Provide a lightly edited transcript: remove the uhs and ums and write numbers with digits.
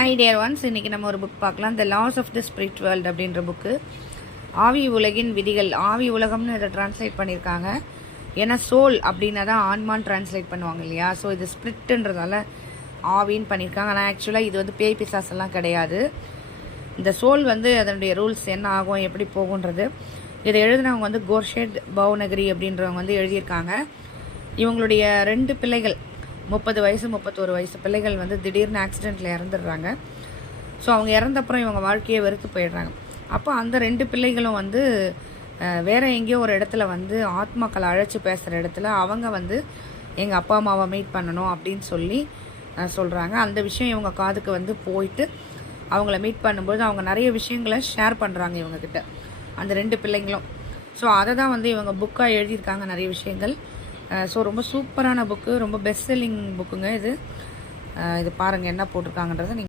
Hi dear once, இன்றைக்கி நம்ம ஒரு புக் பார்க்கலாம். The laws of the spirit world அப்படின்ற புக்கு. ஆவி உலகின் விதிகள். ஆவி உலகம்னு இதை ட்ரான்ஸ்லேட் பண்ணியிருக்காங்க. ஏன்னா சோல் அப்படின்னா தான் ஆன்மான்னு ட்ரான்ஸ்லேட் பண்ணுவாங்க இல்லையா. ஸோ இது ஸ்பிரிட்டுன்றதால ஆவின்னு பண்ணியிருக்காங்க. ஆனால் ஆக்சுவலாக இது வந்து பேய் பிசாசெல்லாம் கிடையாது. இந்த சோல் வந்து அதனுடைய ரூல்ஸ் என்ன ஆகும், எப்படி போகுன்றது. இதை எழுதினவங்க வந்து கோர்ஷேட் பவுனகிரி அப்படின்றவங்க வந்து எழுதியிருக்காங்க. இவங்களுடைய 2 பிள்ளைகள், 30 வயசு 31 வயசு பிள்ளைகள் வந்து திடீர்னு ஆக்சிடெண்ட்டில் இறந்துடுறாங்க. ஸோ அவங்க இறந்தப்புறம் இவங்க வாழ்க்கையை வெறுத்து போயிடுறாங்க. அப்போ அந்த 2 பிள்ளைகளும் வந்து வேறு எங்கேயோ ஒரு இடத்துல வந்து ஆத்மாக்களை அழைச்சி பேசுகிற இடத்துல அவங்க வந்து எங்கள் அப்பா அம்மாவை மீட் பண்ணணும் அப்படின்னு சொல்லி சொல்கிறாங்க. அந்த விஷயம் இவங்க காதுக்கு வந்து போயிட்டு அவங்கள மீட் பண்ணும்போது அவங்க நிறைய விஷயங்களை ஷேர் பண்ணுறாங்க இவங்கக்கிட்ட, அந்த 2 பிள்ளைங்களும். ஸோ அதை தான் வந்து இவங்க புக்காக எழுதியிருக்காங்க, நிறைய விஷயங்கள். ஸோ ரொம்ப சூப்பரான புக்கு, ரொம்ப பெஸ்ட் செல்லிங் புக்குங்க இது. இது பாருங்கள் என்ன போட்டிருக்காங்கன்றதை நீங்கள்